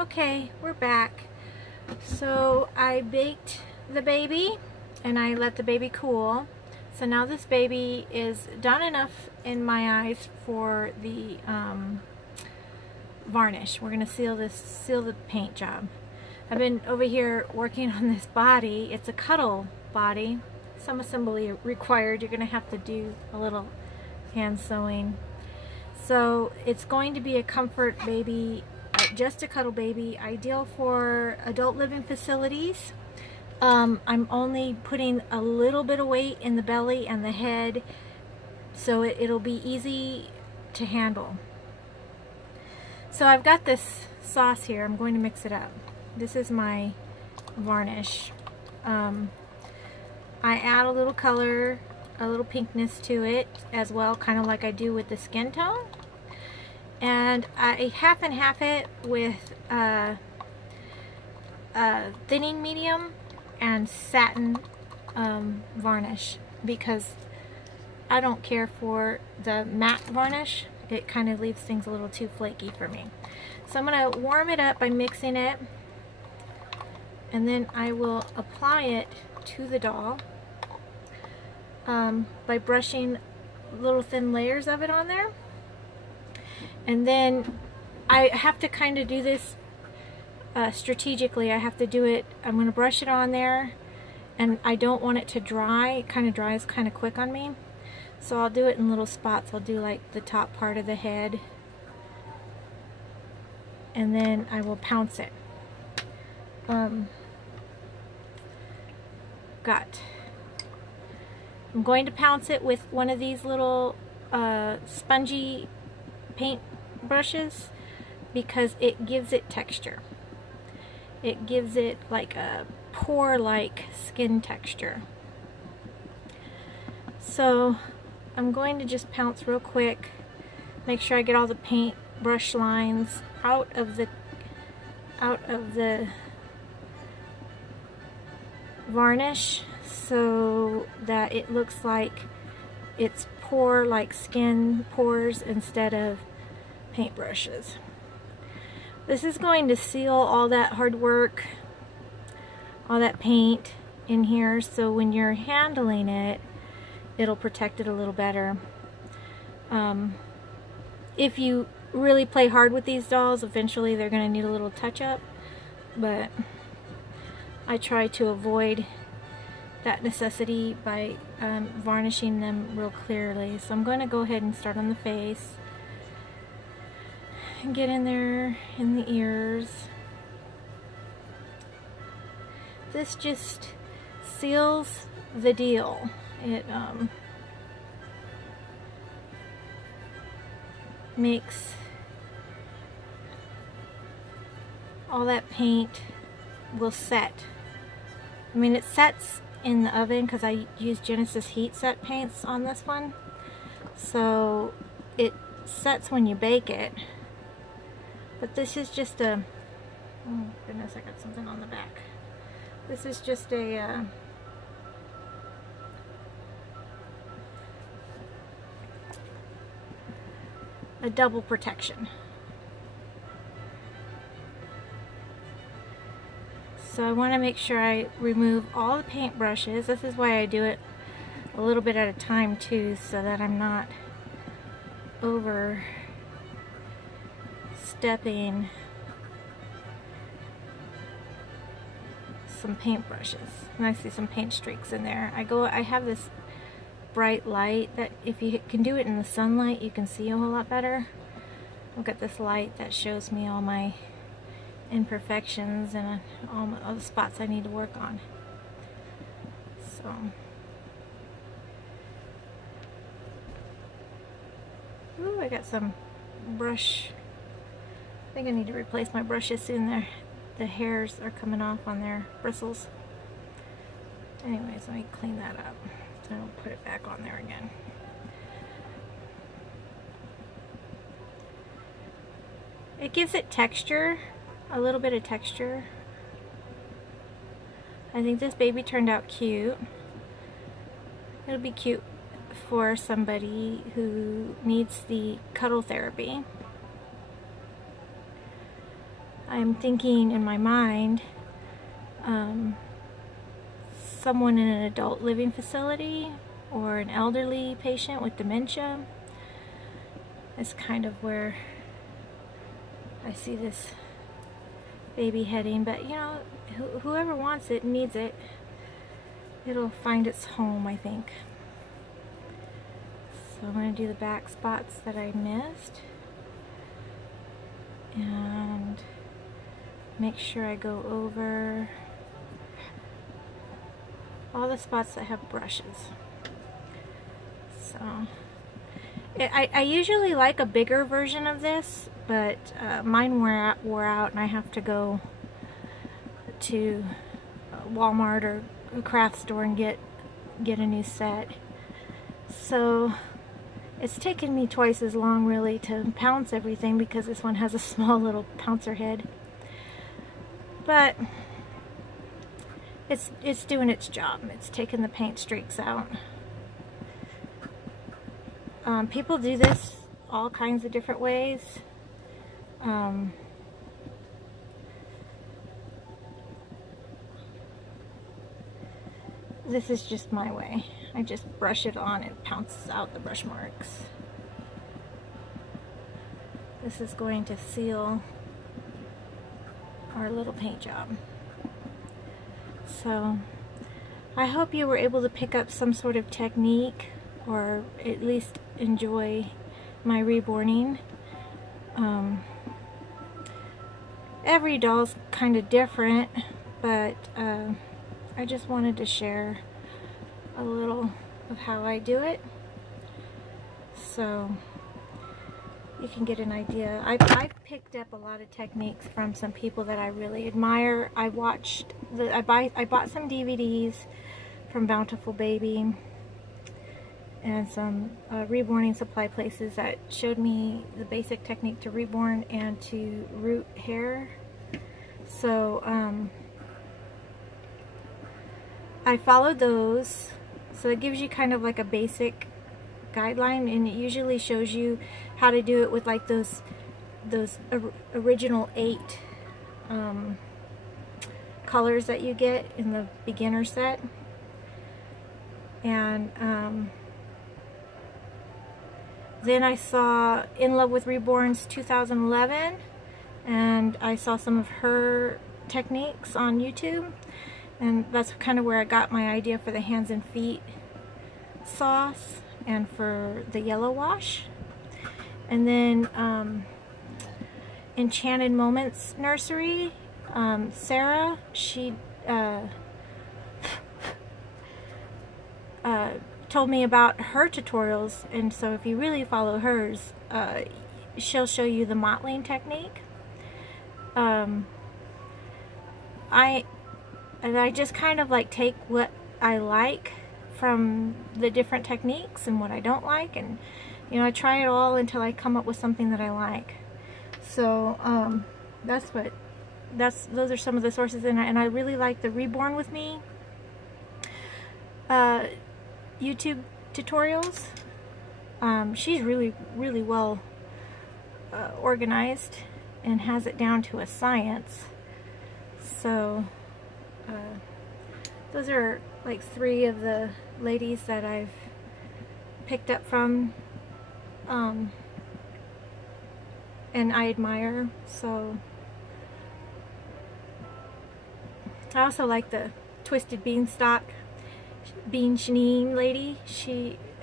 Okay, we're back. So I baked the baby and I let the baby cool. So now this baby is done enough in my eyes for the varnish. We're gonna seal the paint job. I've been over here working on this body. It's a cuddle body. Some assembly required. You're gonna have to do a little hand sewing. So it's going to be a comfort baby, just a cuddle baby, ideal for adult living facilities. I'm only putting a little bit of weight in the belly and the head, so it'll be easy to handle. So I've got this sauce here. I'm going to mix it up. This is my varnish. I add a little color, a little pinkness to it as well, kind of like I do with the skin tone. And I half and half it with thinning medium and satin varnish, because I don't care for the matte varnish. It kind of leaves things a little too flaky for me. So I'm going to warm it up by mixing it, and then I will apply it to the doll by brushing little thin layers of it on there. And then I have to kind of do this strategically. I have to do it, I'm going to brush it on there, and I don't want it to dry. It kind of dries kind of quick on me. So I'll do it in little spots. I'll do like the top part of the head, and then I will pounce it. I'm going to pounce it with one of these little spongy paint brushes, because it gives it texture. It gives it like a pore-like skin texture. So I'm going to just pounce real quick, make sure I get all the paint brush lines out of the varnish, so that it looks like it's pore-like skin pores instead of paint brushes. This is going to seal all that hard work, all that paint in here, so when you're handling it, it'll protect it a little better. If you really play hard with these dolls, eventually they're going to need a little touch-up, but I try to avoid that necessity by varnishing them real clearly. So I'm going to go ahead and start on the face and get in there in the ears. This just seals the deal. It makes all that paint will set. I mean, it sets in the oven because I use Genesis heat set paints on this one, so it sets when you bake it. But this is just a, oh goodness, I got something on the back. This is just a double protection. So I want to make sure I remove all the paint brushes. This is why I do it a little bit at a time too, so that I'm not overstepping some paint brushes. And I see some paint streaks in there. I have this bright light that if you can do it in the sunlight, you can see a whole lot better. I've got this light that shows me all my imperfections and all the spots I need to work on. So ooh, I got some brush. I think I need to replace my brushes soon. The hairs are coming off on their bristles. Anyways, let me clean that up. So I'll put it back on there again. It gives it texture, a little bit of texture. I think this baby turned out cute. It'll be cute for somebody who needs the cuddle therapy. I'm thinking in my mind, someone in an adult living facility or an elderly patient with dementia is kind of where I see this baby heading. But you know, whoever wants it, needs it, it'll find its home, I think. So I'm going to do the back spots that I missed and make sure I go over all the spots that have brushes. So I usually like a bigger version of this, but mine wore out and I have to go to Walmart or a craft store and get a new set. So it's taken me twice as long really to pounce everything because this one has a small little pouncer head. But it's doing its job. It's taking the paint streaks out. People do this all kinds of different ways. This is just my way. I just brush it on and it pounces out the brush marks. This is going to seal our little paint job. So I hope you were able to pick up some sort of technique or at least enjoy my reborning. Every doll's kind of different, but I just wanted to share a little of how I do it so you can get an idea. I've picked up a lot of techniques from some people that I really admire. I bought some DVDs from Bountiful Baby and some reborning supply places that showed me the basic technique to reborn and to root hair. So I followed those. So it gives you kind of like a basic guideline, and it usually shows you how to do it with like those original 8 colors that you get in the beginner set. And then I saw In Love with Reborn's 2011, and I saw some of her techniques on YouTube. And that's kind of where I got my idea for the hands and feet sauce and for the yellow wash. And then Enchanted Moments Nursery, Sarah, she told me about her tutorials, and so if you really follow hers, she'll show you the mottling technique. I just kind of like take what I like from the different techniques and what I don't like, and you know, I try it all until I come up with something that I like. So those are some of the sources, and I really like the Reborn with Me YouTube tutorials. She's really well organized and has it down to a science. So those are like 3 of the ladies that I've picked up from and I admire. So I also like the Twisted Beanstalk Bean Shanine lady.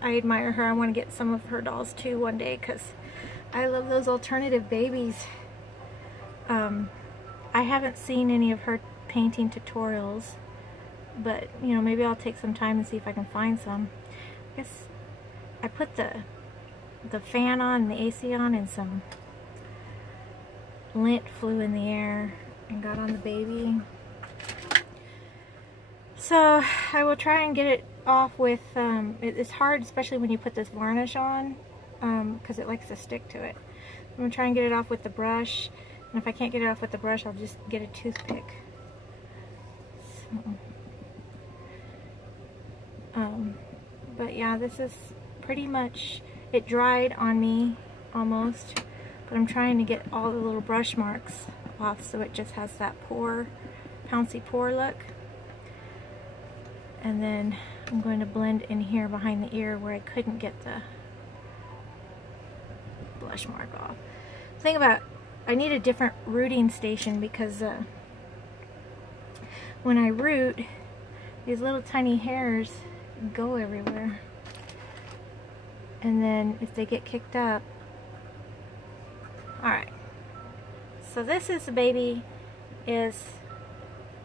I admire her. I want to get some of her dolls too one day because I love those alternative babies. I haven't seen any of her painting tutorials, but you know, maybe I'll take some time and see if I can find some. I guess I put the fan on and the AC on, and some lint flew in the air and got on the baby. So I will try and get it off with, it's hard, especially when you put this varnish on, because it likes to stick to it. I'm going to try and get it off with the brush, and if I can't get it off with the brush, I'll just get a toothpick. So, but yeah, this is pretty much, it dried on me almost, but I'm trying to get all the little brush marks off so it just has that pour, pouncy pour look. And then I'm going to blend in here behind the ear where I couldn't get the blush mark off. The thing about, I need a different rooting station because when I root, these little tiny hairs go everywhere. And then if they get kicked up, alright. So this is the baby is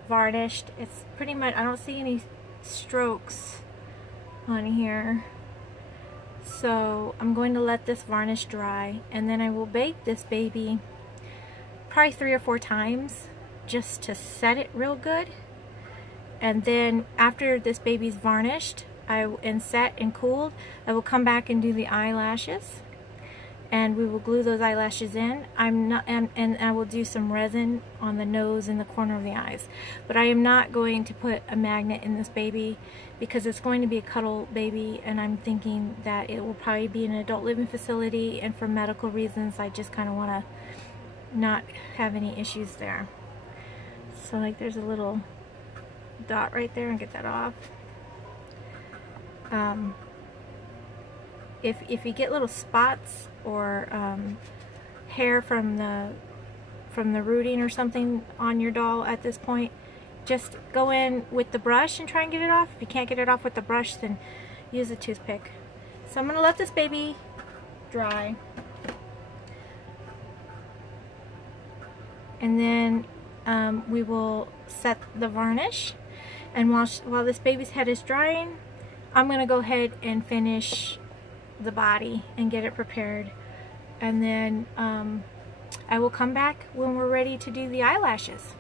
varnished. It's pretty much, I don't see any strokes on here. So I'm going to let this varnish dry, and then I will bake this baby probably 3 or 4 times just to set it real good. And then after this baby's varnished and set and cooled, I will come back and do the eyelashes, and we will glue those eyelashes in. And I will do some resin on the nose and the corner of the eyes. But I am not going to put a magnet in this baby because it's going to be a cuddle baby, and I'm thinking that it will probably be in an adult living facility, and for medical reasons I just kind of want to not have any issues there. So like there's a little dot right there, and get that off. If you get little spots or hair from the rooting or something on your doll at this point, just go in with the brush and try and get it off. If you can't get it off with the brush, then use a toothpick. So I'm going to let this baby dry, and then we will set the varnish. And while this baby's head is drying, I'm going to go ahead and finish the body and get it prepared. And then I will come back when we're ready to do the eyelashes.